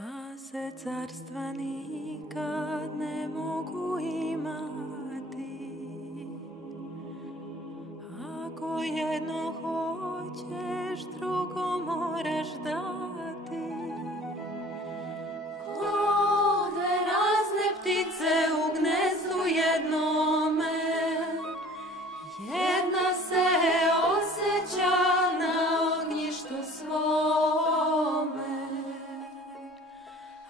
Pa se carstva nikad ne mogu imati. Ako jedno hoćeš, drugo moraš dati. Lode razne ptice u gnezdu jednome, jedna se osjeća na ognjištu svome,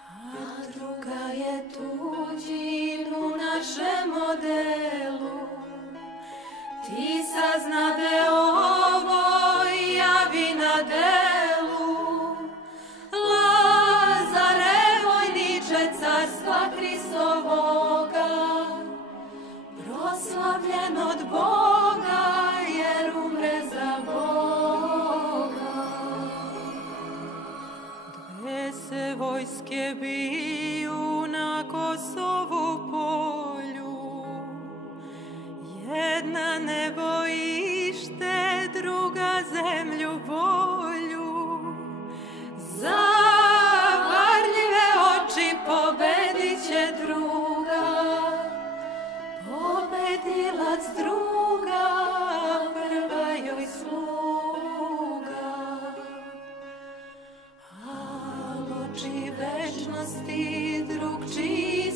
a druga je tuđin u našem odelu. Ti saznade ovo i javi na delu. Lazare, vojniče carstva Hristovoga, proslavljen od Boga jer umre za Boga. Dve se vojske biju na Kosovu polju, jedna nebo ište, druga zemlju bolju. Za varljive oči pobedit će druga, pobedilac druga, prva joj sluga. Al oči večnosti drugčiji